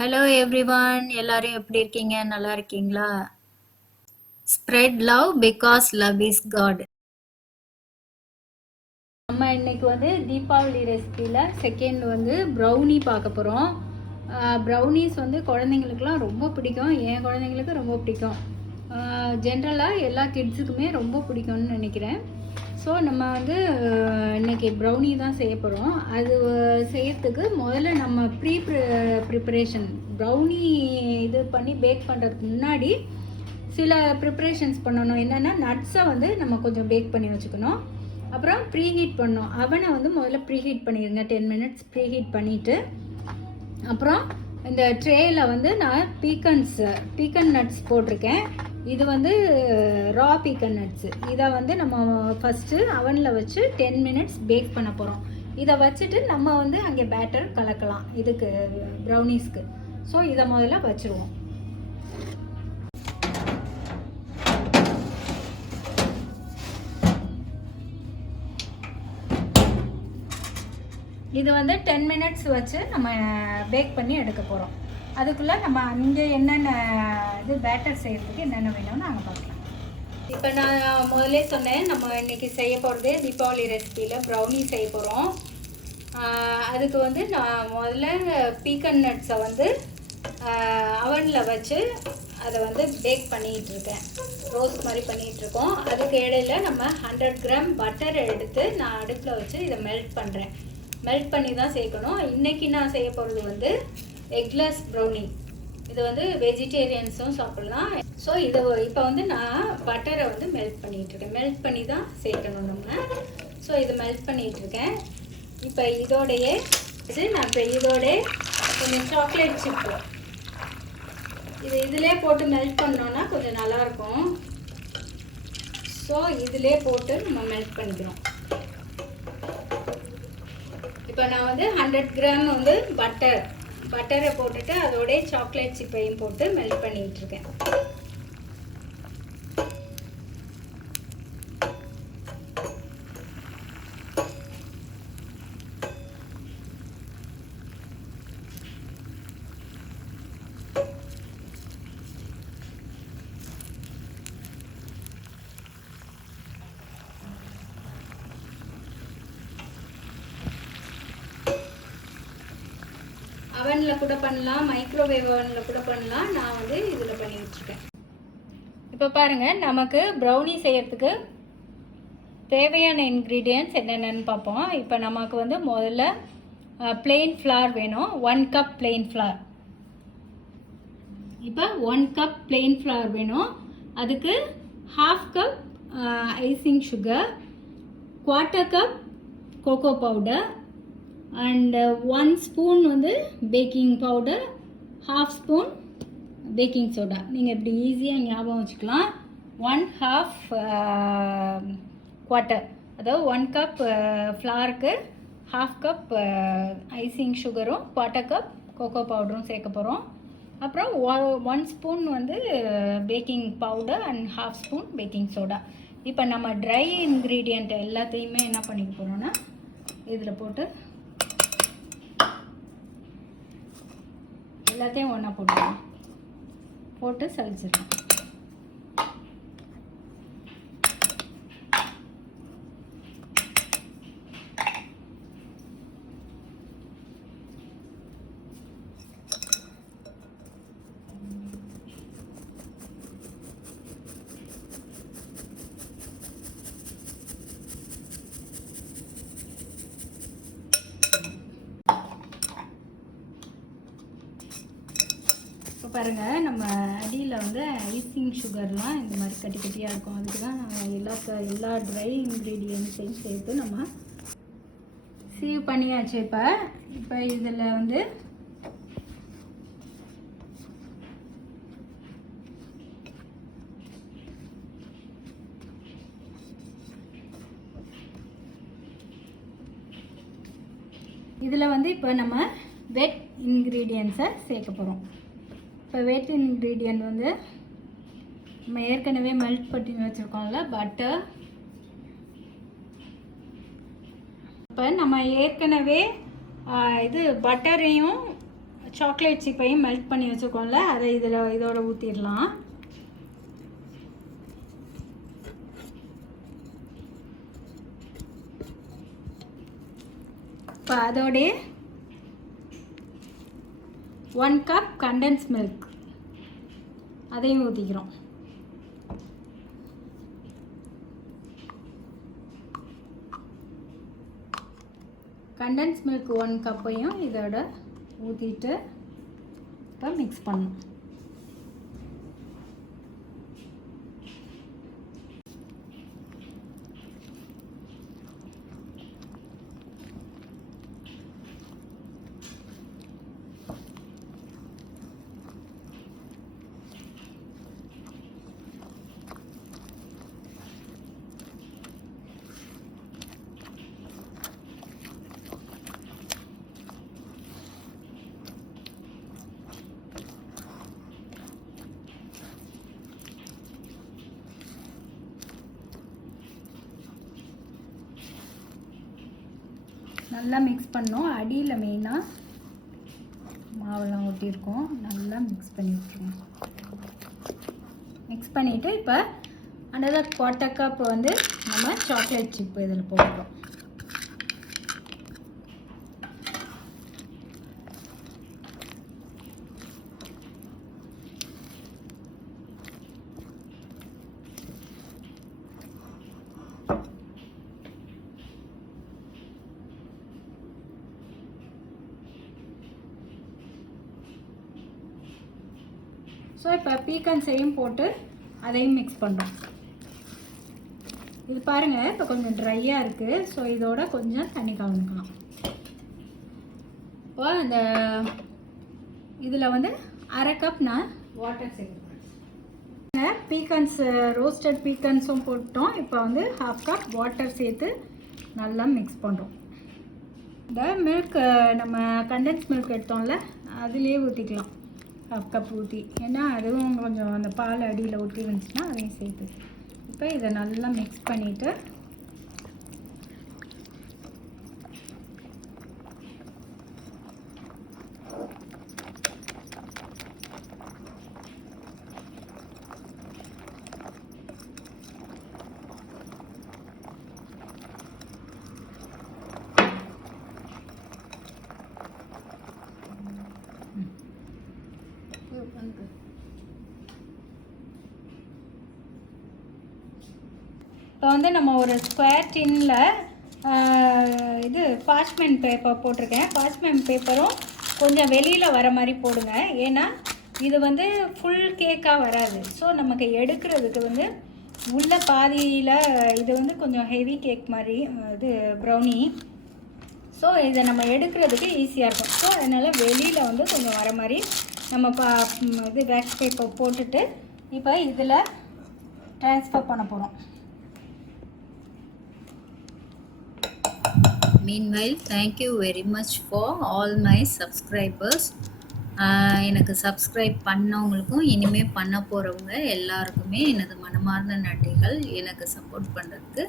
Hello everyone, எல்லாரும் எப்படி இருக்கீங்க? நல்லா இருக்கீங்களா? Spread love because love is God. நம்ம இன்னைக்கு வந்து தீபாவளி ரெசிபியில் செகண்ட் வந்து ப்ரௌனி பார்க்க போகிறோம். ப்ரௌனிஸ் வந்து குழந்தைங்களுக்குலாம் ரொம்ப பிடிக்கும். என் குழந்தைங்களுக்கு ரொம்ப பிடிக்கும். ஜென்ரலாக எல்லா கிட்ஸுக்குமே ரொம்ப பிடிக்கும்னு நினைக்கிறேன். ஸோ நம்ம வந்து இன்றைக்கி ப்ரௌனி தான் செய்ய போகிறோம். அது செய்யறதுக்கு முதல்ல நம்ம ப்ரிப்பரேஷன் ப்ரௌனி இது பண்ணி பேக் பண்ணுறதுக்கு முன்னாடி சில ப்ரிப்பரேஷன்ஸ் பண்ணணும். என்னென்னா நட்ஸை வந்து நம்ம கொஞ்சம் பேக் பண்ணி வச்சுக்கணும். அப்புறம் ப்ரீஹீட் பண்ணணும். அவனை வந்து முதல்ல ப்ரீஹீட் பண்ணிடுங்க. 10 minutes ப்ரீஹீட் பண்ணிவிட்டு அப்புறம் இந்த ட்ரேயில் வந்து நான் பீக்கன் நட்ஸ் போட்டிருக்கேன். இது வந்து ரா பீக்கன் நட்ஸு. இதை வந்து நம்ம ஃபஸ்ட்டு அவனில் வச்சு 10 minutes பேக் பண்ண போகிறோம். இதை வச்சுட்டு நம்ம வந்து அங்கே பேட்டர் கலக்கலாம் இதுக்கு ப்ரௌனிஸ்க்கு. ஸோ இதை முதல்ல வச்சுருவோம். இது வந்து 10 minutes வச்சு நம்ம பேக் பண்ணி எடுக்க போகிறோம். அதுக்குள்ளே நம்ம அங்கே என்னென்ன இது பேட்டர் செய்கிறதுக்கு என்னென்ன வேணும்னு நாங்கள் பார்க்கலாம். இப்போ நான் முதலே சொன்னேன், நம்ம இன்றைக்கி செய்ய போகிறது தீபாவளி ரெசிபியில் ப்ரௌனி செய்ய போகிறோம். அதுக்கு வந்து நான் முதல்ல பீக்கன் நட்ஸை வந்து அவனில் வச்சு அதை வந்து பேக் பண்ணிகிட்ருக்கேன். ரோஸ்ட் மாதிரி பண்ணிகிட்ருக்கோம். அதுக்கு இடையில நம்ம 100 gram பட்டரை எடுத்து நான் அடுப்பில் வச்சு இதை மெல்ட் பண்ணுறேன். மெல்ட் பண்ணி தான் சேர்க்கணும். இன்றைக்கி நான் செய்ய போகிறது வந்து எக்லெஸ் ப்ரௌனி. இது வந்து வெஜிடேரியன்ஸும் சாப்பிட்லாம். ஸோ இதை இப்போ வந்து நான் பட்டரை வந்து மெல்ட் பண்ணிகிட்ருக்கேன். மெல்ட் பண்ணி தான் சேர்க்கணும் நம்ம. ஸோ இதை மெல்ட் பண்ணிகிட்ருக்கேன். இப்போ இதோடையே நான் இப்போ இதோட கொஞ்சம் சாக்லேட் சிப்பு இதிலே போட்டு மெல்ட் பண்ணோன்னா கொஞ்சம் நல்லாயிருக்கும். ஸோ இதிலே போட்டு நம்ம மெல்ட் பண்ணிக்கிறோம். இப்போ நான் வந்து 100 gram வந்து பட்டரை போட்டுட்டு அதோடைய சாக்லேட் சிப்பையும் போட்டு மெல்ட் பண்ணிகிட்டு இருக்கேன். அவனில் கூட பண்ணலாம், மைக்ரோவேவ் அவனில் கூட பண்ணலாம். நான் வந்து இதில் பண்ணிகிட்ருக்கேன். இப்போ பாருங்கள், நமக்கு ப்ரௌனி செய்யறதுக்கு தேவையான இன்க்ரீடியன்ட்ஸ் என்னென்னு பார்ப்போம். இப்போ நமக்கு வந்து முதல்ல பிளெயின் ஃப்ளார் வேணும். 1 cup பிளெயின் ஃப்ளார். இப்போ 1 cup பிளெயின் ஃப்ளார் வேணும். அதுக்கு 1/2 cup icing sugar, 1/4 cup cocoa powder, and 1 spoon வந்து baking powder, 1/2 spoon baking soda. நீங்கள் இப்படி ஈஸியாக ஞாபகம் வச்சுக்கலாம். 1/2 குவார்ட்டர், அதாவது 1 cup ஃப்ளாருக்கு 1/2 cup ஐசிங் சுகரும் 1/4 cup கோகோ பவுடரும் சேர்க்க போகிறோம். அப்புறம் 1 spoon வந்து baking powder and 1/2 spoon baking soda. இப்போ நம்ம ட்ரை இன்க்ரீடியண்ட் எல்லாத்தையுமே என்ன பண்ணிக்க போகிறோன்னா இதில் போட்டு எல்லாத்தையும் ஒன்றா போட்டு சளிச்சிடலாம். இப்போ பாருங்கள், நம்ம அடியில் வந்து ஐசிங் சுகர்லாம் இந்த மாதிரி கட்டி கட்டியாக இருக்கும். அதுக்கு தான் நான் எல்லா ட்ரை இன்க்ரீடியன்ட்ஸையும் சேர்த்து நம்ம சீவ் பண்ணியாச்சு. இப்போ இதில் வந்து இப்போ நம்ம வெட் இன்க்ரீடியன்ஸை சேர்க்க போகிறோம். இப்போ வெட் இன்க்ரீடியன்ட் வந்து நம்ம ஏற்கனவே மெல்ட் பண்ணி வச்சுருக்கோம்ல பட்டர். இப்போ நம்ம ஏற்கனவே இது பட்டரையும் சாக்லேட் சிப்பையும் மெல்ட் பண்ணி வச்சுருக்கோம்ல, அதை இதோட ஊற்றிடலாம். இப்போ அதோடைய 1 கப் கண்டென்ஸ் மில்க் அதையும் ஊற்றிக்கிறோம். கண்டென்ஸ் மில்க் 1 கப்பையும் இதோட ஊற்றிட்டு இப்போ மிக்ஸ் பண்ணணும். நல்லா மிக்ஸ் பண்ணோம். அடியில் மெயினாக மாவெல்லாம் ஒட்டியிருக்கோம். நல்லா மிக்ஸ் பண்ணி விட்டுருங்க. மிக்ஸ் பண்ணிவிட்டு இப்போ another 1/4 கப் வந்து நம்ம சாக்லேட் சிப்பு இதில் போடுறோம். ஸோ இப்போ பீக்கன்ஸையும் போட்டு அதையும் மிக்ஸ் பண்ணுறோம். இது பாருங்கள், இப்போ கொஞ்சம் ட்ரையாக இருக்குது. ஸோ இதோட கொஞ்சம் தண்ணி கலந்துக்கலாம். இப்போ அந்த இதில் வந்து 1/2 கப் நான் வாட்டர் சேர்க்குறேன். பீக்கன்ஸ் ரோஸ்டட் பீக்கன்ஸும் போட்டோம். இப்போ வந்து 1/2 கப் வாட்டர் சேர்த்து நல்லா மிக்ஸ் பண்ணுறோம். இந்த மில்க் நம்ம கண்டென்ஸ் மில்க் எடுத்தோம்ல, அதுலேயே ஊற்றிக்கலாம். 1/2 கப் ஊற்றி, ஏன்னா அதுவும் கொஞ்சம் அந்த பால் அடியில் ஊற்றி இருந்துச்சுன்னா அதையும் சேர்த்து இப்போ இதை நல்லா மிக்ஸ் பண்ணிவிட்டு இப்போ வந்து நம்ம ஒரு ஸ்கொயர் டின்னில் இது பார்ச்மெண்ட் பேப்பர் போட்டிருக்கேன். பார்ச்மெண்ட் பேப்பரும் கொஞ்சம் வெளியில் வர மாதிரி போடுங்க, ஏன்னா இது வந்து ஃபுல் கேக்காக வராது. ஸோ நமக்கு எடுக்கிறதுக்கு வந்து உள்ள பாதியில் இது வந்து கொஞ்சம் ஹெவி கேக் மாதிரி இது ப்ரௌனி. ஸோ இதை நம்ம எடுக்கிறதுக்கு ஈஸியாக இருக்கும். ஸோ அதனால் வெளியில் வந்து கொஞ்சம் வர மாதிரி நம்ம இது வேக்ஸ் பேப்பர் போட்டுட்டு இப்போ இதில் ட்ரான்ஸ்ஃபர் பண்ண போகிறோம். Meanwhile, thank you very much for all my subscribers. எனக்கு சப்ஸ்கிரைப் பண்ணவங்களுக்கும் இனிமேல் பண்ண போகிறவங்க எல்லாருக்குமே எனது மனமார்ந்த நன்றிகள். எனக்கு சப்போர்ட் பண்ணுறதுக்கு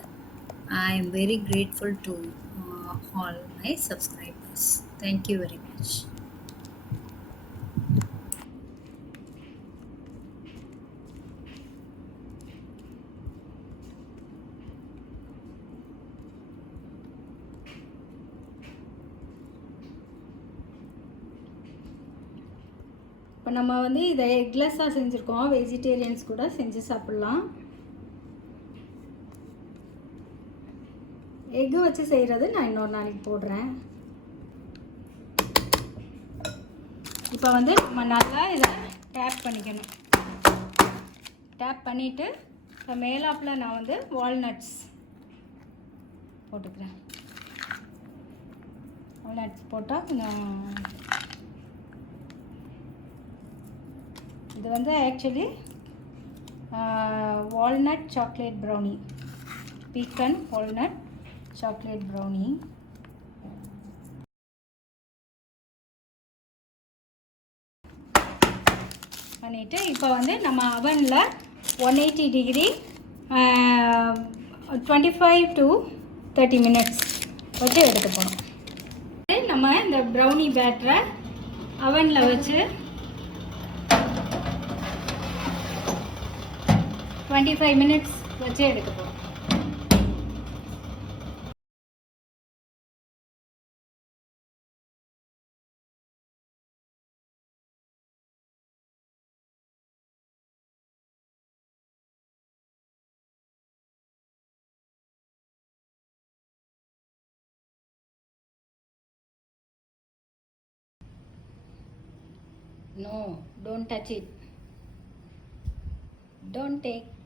I am very grateful to all my subscribers. Thank you very much. இப்போ நம்ம வந்து இதை எக்லெஸ்ஸாக செஞ்சுருக்கோம். வெஜிடேரியன்ஸ் கூட செஞ்சு சாப்பிட்லாம். எக்கு வச்சு செய்கிறது நான் இன்னொரு நாளைக்கு போடுறேன். இப்போ வந்து நம்ம நல்லா இதை டேப் பண்ணிக்கணும். டேப் பண்ணிவிட்டு இப்போ மேலாப்பில் நான் வந்து வால்நட்ஸ் போட்டுக்கிறேன். வால்நட்ஸ் போட்டால் கொஞ்சம் இது வந்து actually walnut chocolate brownie, beacon walnut chocolate brownie. பண்ணிவிட்டு இப்போ வந்து நம்ம அவனில் 180 டிகிரி 25 to 30 மினிட்ஸ் வச்சு எடுக்க போகிறோம். நம்ம இந்த ப்ரௌனி பேட்டரை அவனில் வச்சு 25 மினிட்ஸ் வச்சு எடுக்க போகிறோம். No, don't touch it. Don't take.